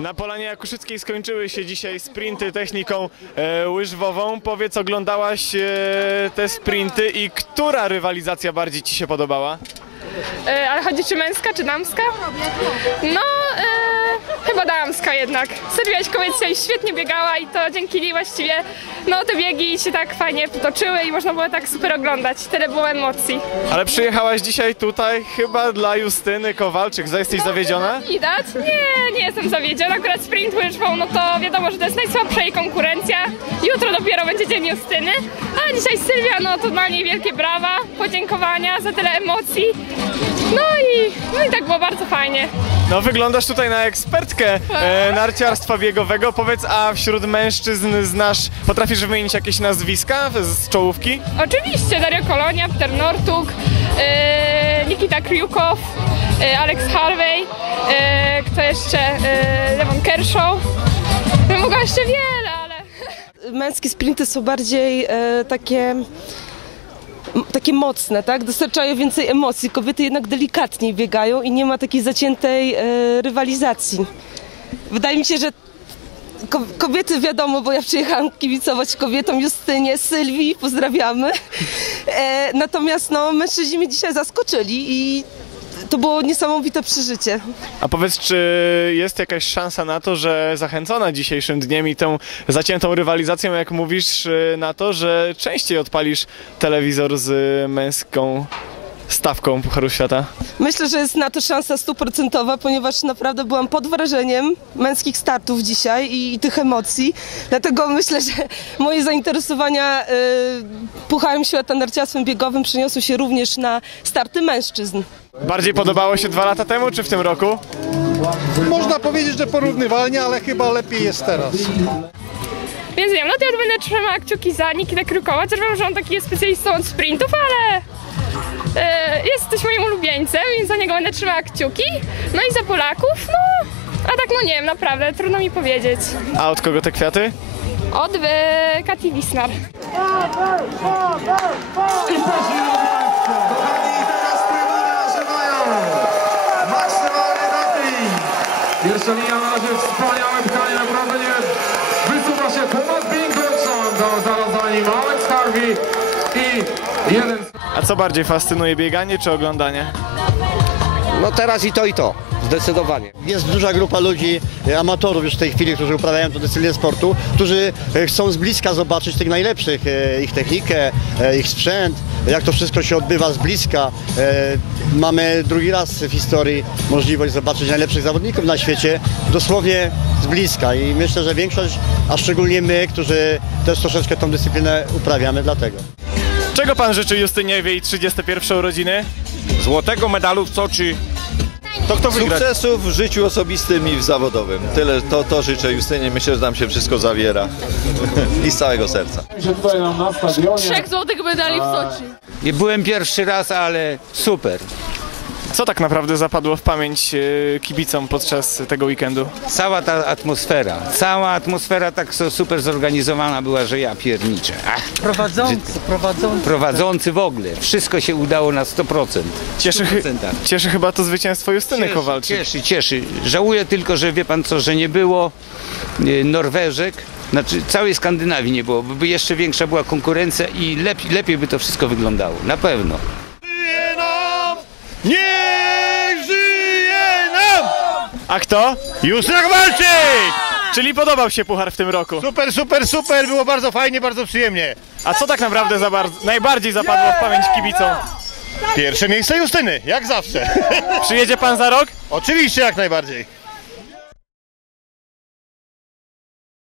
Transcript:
Na Polanie Jakuszyckiej skończyły się dzisiaj sprinty techniką e, łyżwową. Powiedz, oglądałaś e, te sprinty i która rywalizacja bardziej Ci się podobała? E, ale chodzi czy męska, czy damska? No, chyba damska jednak. Sylwia Jaśkowiec dzisiaj świetnie biegała i to dzięki niej właściwie no, te biegi się tak fajnie potoczyły i można było tak super oglądać. Tyle było emocji. Ale przyjechałaś dzisiaj tutaj chyba dla Justyny Kowalczyk. Jesteś zawiedziona? Widać? Nie, nie jestem zawiedziona. Akurat sprint łyżwą, no to wiadomo, że to jest najsłabsza jej konkurencja. Jutro dopiero będzie dzień Justyny. A dzisiaj Sylwia, no to dla niej wielkie brawa, podziękowania za tyle emocji. No i, no i tak było bardzo fajnie. No wyglądasz tutaj na ekspertkę e, narciarstwa biegowego. Powiedz, a wśród mężczyzn znasz, potrafisz wymienić jakieś nazwiska z czołówki? Oczywiście Dario Kolonia, Peter Nortuk, e, Nikita Kriukow, e, Alex Harvey, e, kto jeszcze? E, Lewon Kershaw. No mogła jeszcze wiele, ale... męskie sprinty są bardziej e, takie takie mocne, tak? Dostarczają więcej emocji. Kobiety jednak delikatniej biegają i nie ma takiej zaciętej e, rywalizacji. Wydaje mi się, że ko- kobiety wiadomo, bo ja przyjechałam kibicować kobietom Justynie, Sylwii, pozdrawiamy. E, natomiast no, mężczyźni mnie dzisiaj zaskoczyli i to było niesamowite przeżycie. A powiedz, czy jest jakaś szansa na to, że zachęcona dzisiejszym dniem i tą zaciętą rywalizacją, jak mówisz, y, na to, że częściej odpalisz telewizor z męską stawką Pucharu Świata? Myślę, że jest na to szansa stuprocentowa, ponieważ naprawdę byłam pod wrażeniem męskich startów dzisiaj i, i tych emocji. Dlatego myślę, że moje zainteresowania y, Pucharem Świata narciarstwem biegowym przeniosły się również na starty mężczyzn. Bardziej podobało się dwa lata temu, czy w tym roku? Można powiedzieć, że porównywalnie, ale chyba lepiej jest teraz. Więc nie wiem, no to ja będę trzymała kciuki za Nikitę Krukowa, chociaż wiem, że on taki jest specjalistą od sprintów, ale jest też moim ulubieńcem, więc za niego będę trzymała kciuki. No i za Polaków, no, a tak no nie wiem, naprawdę, trudno mi powiedzieć. A od kogo te kwiaty? Od e, Kati Wisnar. Pierwsza linia na razie wspaniałe pchanie na wrażenie. Wysuwa się Thomas Binkelson, to zaraz za nim Alex Harvey i jeden z A co bardziej fascynuje, bieganie czy oglądanie? No teraz i to i to, zdecydowanie. Jest duża grupa ludzi, e, amatorów już w tej chwili, którzy uprawiają tę dyscyplinę sportu, którzy e, chcą z bliska zobaczyć tych najlepszych, e, ich technikę, ich sprzęt, jak to wszystko się odbywa z bliska. Mamy drugi raz w historii możliwość zobaczyć najlepszych zawodników na świecie, dosłownie z bliska i myślę, że większość, a szczególnie my, którzy też troszeczkę tą dyscyplinę uprawiamy, dlatego. Czego pan życzy Justynie w jej 31 urodziny? Złotego medalu w Soczi. To kto wygra? Sukcesów w życiu osobistym i w zawodowym. Tyle, to, to życzę Justynie. Myślę, że tam się wszystko zawiera. I z całego serca. nam. Trzech złotych medali w Soczi. Nie byłem pierwszy raz, ale super. Co tak naprawdę zapadło w pamięć e, kibicom podczas tego weekendu? Cała ta atmosfera, cała atmosfera tak super zorganizowana była, że ja pierniczę. Ach, Prowadzący, prowadzący. prowadzący w ogóle, wszystko się udało na 100%. Cieszy, chy- 100%. cieszy chyba to zwycięstwo Justyny Cieszy, Kowalczyk. Cieszy, cieszy. Żałuję tylko, że wie pan co, że nie było e, Norweżek, znaczy całej Skandynawii nie było, by jeszcze większa była konkurencja i lepiej, lepiej by to wszystko wyglądało, na pewno. Nie żyje nam! A kto? Justyna Kowalczyk! Czyli podobał się puchar w tym roku. Super, super, super, było bardzo fajnie, bardzo przyjemnie. A co tak naprawdę za bardzo, najbardziej zapadło w pamięć kibicom? Pierwsze miejsce Justyny, jak zawsze. Przyjedzie pan za rok? Oczywiście, jak najbardziej.